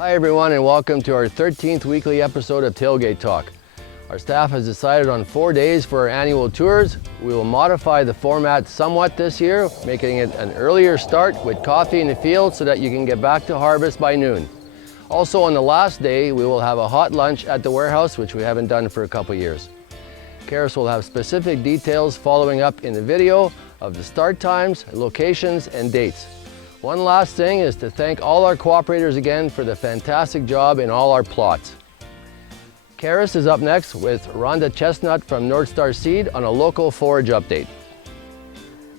Hi everyone, and welcome to our 13th weekly episode of Tailgate Talk. Our staff has decided on 4 days for our annual tours. We will modify the format somewhat this year, making it an earlier start with coffee in the field so that you can get back to harvest by noon. Also on the last day, we will have a hot lunch at the warehouse, which we haven't done for a couple years. Karis will have specific details following up in the video of the start times, locations, and dates. One last thing is to thank all our cooperators again for the fantastic job in all our plots. Karis is up next with Rhonda Chestnut from North Star Seed on a local forage update.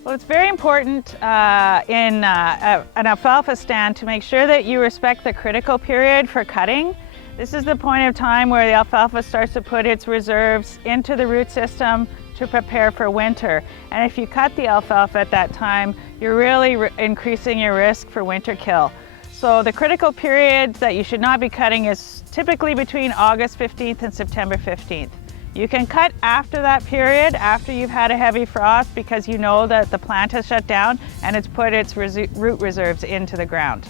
Well, it's very important in an alfalfa stand to make sure that you respect the critical period for cutting. This is the point of time where the alfalfa starts to put its reserves into the root system to prepare for winter. And if you cut the alfalfa at that time, you're really increasing your risk for winter kill. So the critical period that you should not be cutting is typically between August 15th and September 15th. You can cut after that period, after you've had a heavy frost, because you know that the plant has shut down and it's put its root reserves into the ground.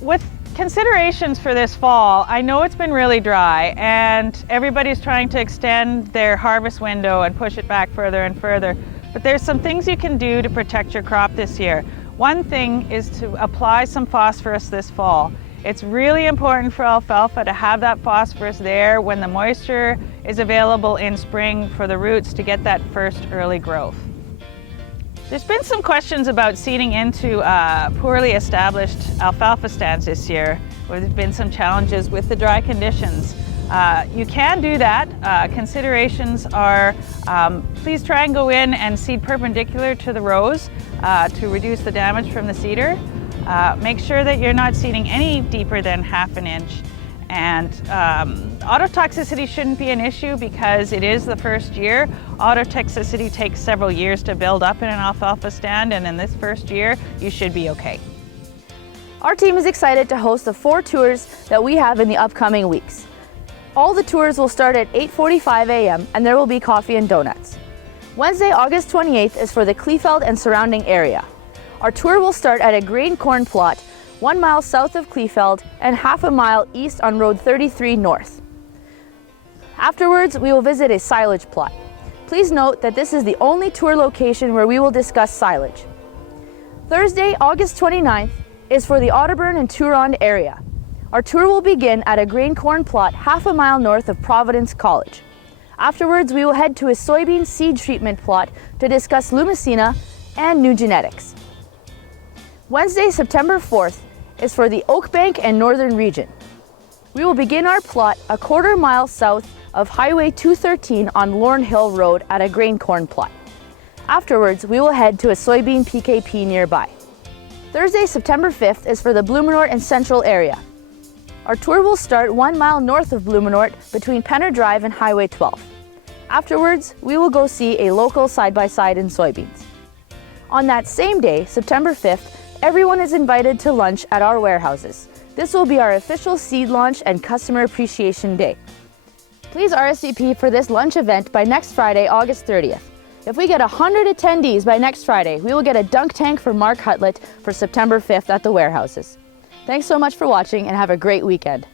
With considerations for this fall, I know it's been really dry and everybody's trying to extend their harvest window and push it back further and further, but there's some things you can do to protect your crop this year. One thing is to apply some phosphorus this fall. It's really important for alfalfa to have that phosphorus there when the moisture is available in spring for the roots to get that first early growth. There's been some questions about seeding into poorly established alfalfa stands this year, where there's been some challenges with the dry conditions. You can do that. Considerations are, please try and go in and seed perpendicular to the rows to reduce the damage from the seeder. Make sure that you're not seeding any deeper than ½ an inch. And autotoxicity shouldn't be an issue because it is the first year. Autotoxicity takes several years to build up in an alfalfa stand, and in this first year, you should be okay. Our team is excited to host the 4 tours that we have in the upcoming weeks. All the tours will start at 8:45 a.m. and there will be coffee and donuts. Wednesday, August 28th is for the Kleefeld and surrounding area. Our tour will start at a grain corn plot 1 mile south of Kleefeld and ½ a mile east on Road 33 North. Afterwards, we will visit a silage plot. Please note that this is the only tour location where we will discuss silage. Thursday, August 29th is for the Otterburn and Turon area. Our tour will begin at a grain corn plot ½ a mile north of Providence College. Afterwards, we will head to a soybean seed treatment plot to discuss Lumicina and new genetics. Wednesday, September 4th is for the Oakbank and Northern region. We will begin our plot a ½ mile south of Highway 213 on Lorne Hill Road at a grain corn plot. Afterwards, we will head to a soybean PKP nearby. Thursday, September 5th is for the Blumenort and Central area. Our tour will start 1 mile north of Blumenort between Penner Drive and Highway 12. Afterwards, we will go see a local side-by-side in soybeans. On that same day, September 5th, everyone is invited to lunch at our warehouses. This will be our official seed launch and customer appreciation day. Please RSVP for this lunch event by next Friday, August 30th. If we get 100 attendees by next Friday, we will get a dunk tank for Marc Hutlet for September 5th at the warehouses. Thanks so much for watching and have a great weekend.